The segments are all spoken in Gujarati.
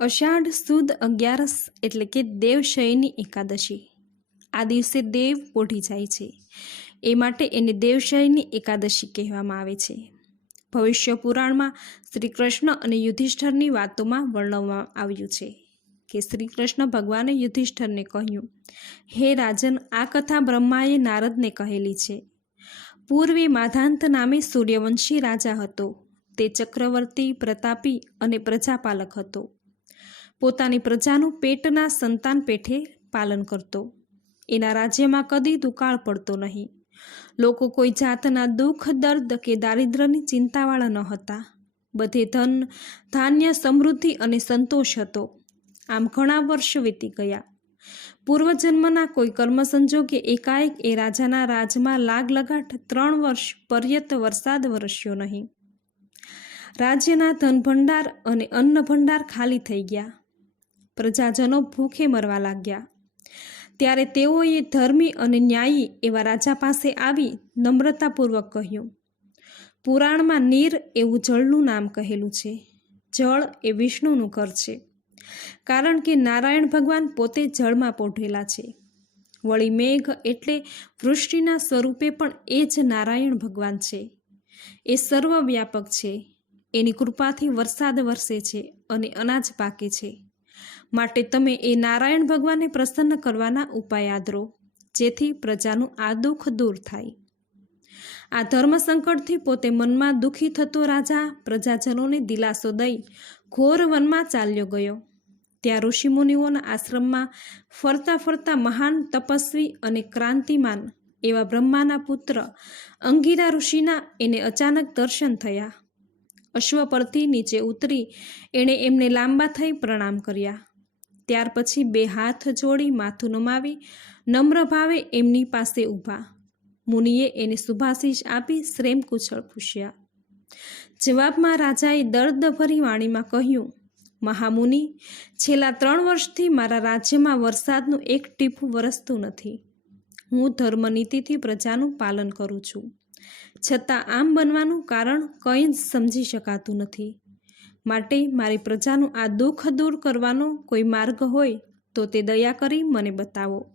અષાઢ સુદ અગિયારસ એટલે કે દેવશયની એકાદશી. આ દિવસે દેવ પોઢી જાય છે. એ માટે એને દેવશયની એકાદશી કહેવામાં આવે છે. ભવિષ્ય પુરાણમાં શ્રી કૃષ્ણ અને યુધિષ્ઠરની વાતોમાં વર્ણવવામાં આવ્યું છે કે શ્રી કૃષ્ણ ભગવાને યુધિષ્ઠરને કહ્યું, હે રાજન, આ કથા બ્રહ્માએ નારદને કહેલી છે. પૂર્વે માધાંત નામે સૂર્યવંશી રાજા હતો. તે ચક્રવર્તી, પ્રતાપી અને પ્રજાપાલક હતો. પોતાની પ્રજાનું પેટના સંતાન પેઠે પાલન કરતો. એના રાજ્યમાં કદી દુકાળ પડતો નહીં. લોકો કોઈ જાતના દુઃખ, દર્દ કે દારિદ્ર્યની ચિંતાવાળા ન હતા. બધે ધન, ધાન્ય, સમૃદ્ધિ અને સંતોષ હતો. આમ ઘણા વર્ષ વીતી ગયા. પૂર્વજન્મના કોઈ કર્મ સંજોગે એકાએક એ રાજાના રાજમાં લાગ લગાટ ત્રણ વર્ષ પર્યત વરસાદ વરસ્યો નહીં. રાજ્યના ધન ભંડાર અને અન્ન ભંડાર ખાલી થઈ ગયા. પ્રજાજનો ભૂખે મરવા લાગ્યા. ત્યારે તેઓએ ધર્મી અને ન્યાયી એવા રાજા પાસે આવી નમ્રતાપૂર્વક કહ્યું, પુરાણમાં નીર એવું જળનું નામ કહેલું છે, જળ એ વિષ્ણુનું ઘર છે, કારણ કે નારાયણ ભગવાન પોતે જળમાં પોઢેલા છે. વળી મેઘ એટલે વૃષ્ટિના સ્વરૂપે પણ એ જ નારાયણ ભગવાન છે. એ સર્વવ્યાપક છે, એની કૃપાથી વરસાદ વરસે છે અને અનાજ પાકે છે. માટે તમે એ નારાયણ ભગવાનને પ્રસન્ન કરવાના ઉપાય આદરો, જેથી પ્રજાનું આ દુઃખ દૂર થાય. આ ધર્મ સંકટથી પોતે મનમાં દુઃખી થતો રાજા પ્રજાજનોને દિલાસો દઈ ઘોર વનમાં ચાલ્યો ગયો. ત્યાં ઋષિમુનિઓના આશ્રમમાં ફરતા ફરતા મહાન તપસ્વી અને ક્રાંતિમાન એવા બ્રહ્માના પુત્ર અંગીરા ઋષિના એને અચાનક દર્શન થયા. અશ્વ પરથી નીચે ઉતરી એણે એમને લાંબા થઈ પ્રણામ કર્યા. ત્યાર પછી બે હાથ જોડી માથું નમાવી નમ્ર ભાવે એમની પાસે ઊભા. મુનિએ એને શુભાશીષ આપી શ્રેમ કુશળ પૂછ્યા. જવાબમાં રાજાએ દર્દભરી વાણીમાં કહ્યું, મહામુનિ, છેલ્લા ત્રણ વર્ષથી મારા રાજ્યમાં વરસાદનું એક ટીપું વરસતું નથી. હું ધર્મનીતિથી પ્રજાનું પાલન કરું છું. છતાં આમ બનવાનું કારણ કંઈ જ સમજી શકાતું નથી. માટે મારી પ્રજાનું આ દુઃખ દૂર કરવાનો કોઈ માર્ગ હોય તો તે દયા કરી મને બતાવો.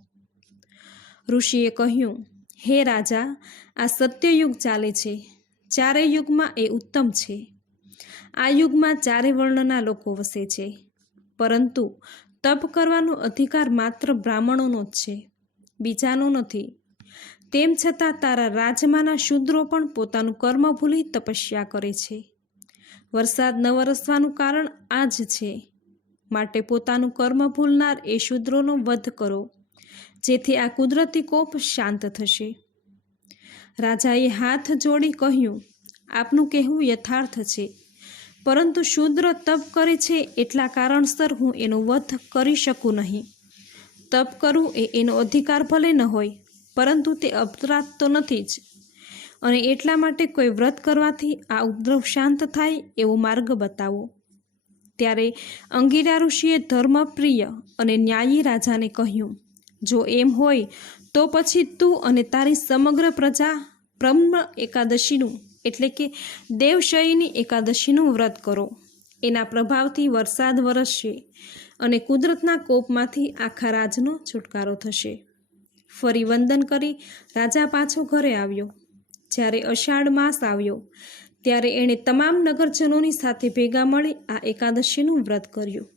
ઋષિએ કહ્યું, હે રાજા, આ સત્યયુગ ચાલે છે. ચારે યુગમાં એ ઉત્તમ છે. આ યુગમાં ચારે વર્ણના લોકો વસે છે. પરંતુ તપ કરવાનો અધિકાર માત્ર બ્રાહ્મણોનો જ છે. બીજાનો નથી. તેમ છતાં તારા રાજમાના શૂદ્રો પણ પોતાનું કર્મ ભૂલી તપસ્યા કરે છે. વરસાદ ન વરસવાનું કારણ આ જ છે. માટે પોતાનું કર્મ ભૂલનાર એ શૂદ્રોનો વધ કરો, જેથી આ કુદરતી કોપ શાંત થશે. રાજાએ હાથ જોડી કહ્યું, આપનું કહેવું યથાર્થ છે. પરંતુ શૂદ્ર તપ કરે છે એટલા કારણસર હું એનો વધ કરી શકું નહીં. તપ કરવું એ એનો અધિકાર ભલે ન હોય પરંતુ તે અપરાધ તો નથી જ. અને એટલા માટે કોઈ વ્રત કરવાથી આ ઉપદ્રવ શાંત થાય એવો માર્ગ બતાવો. ત્યારે અંગીરા ઋષિએ ધર્મપ્રિય અને ન્યાયી રાજાને કહ્યું, જો એમ હોય, તો પછી તું અને તારી સમગ્ર પ્રજા બ્રહ્મ એકાદશીનું એટલે કે દેવશયની એકાદશીનું વ્રત કરો. એના પ્રભાવથી વરસાદ વરસશે અને કુદરતના કોપમાંથી આખા રાજનો છુટકારો થશે. ફરી વંદન કરી રાજા પાછો ઘરે આવ્યો. જ્યારે અષાઢ માસ આવ્યો, ત્યારે એણે તમામ નગરજનોની સાથે ભેગા મળી આ એકાદશીનું વ્રત કર્યું.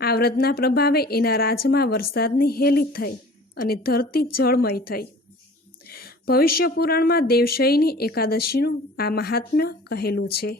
આ વ્રતના પ્રભાવે એના રાજમાં વરસાદની હેલી થઈ અને ધરતી જળમય થઈ. ભવિષ્ય પુરાણમાં દેવશયની એકાદશીનું આ મહાત્મ્ય કહેલું છે.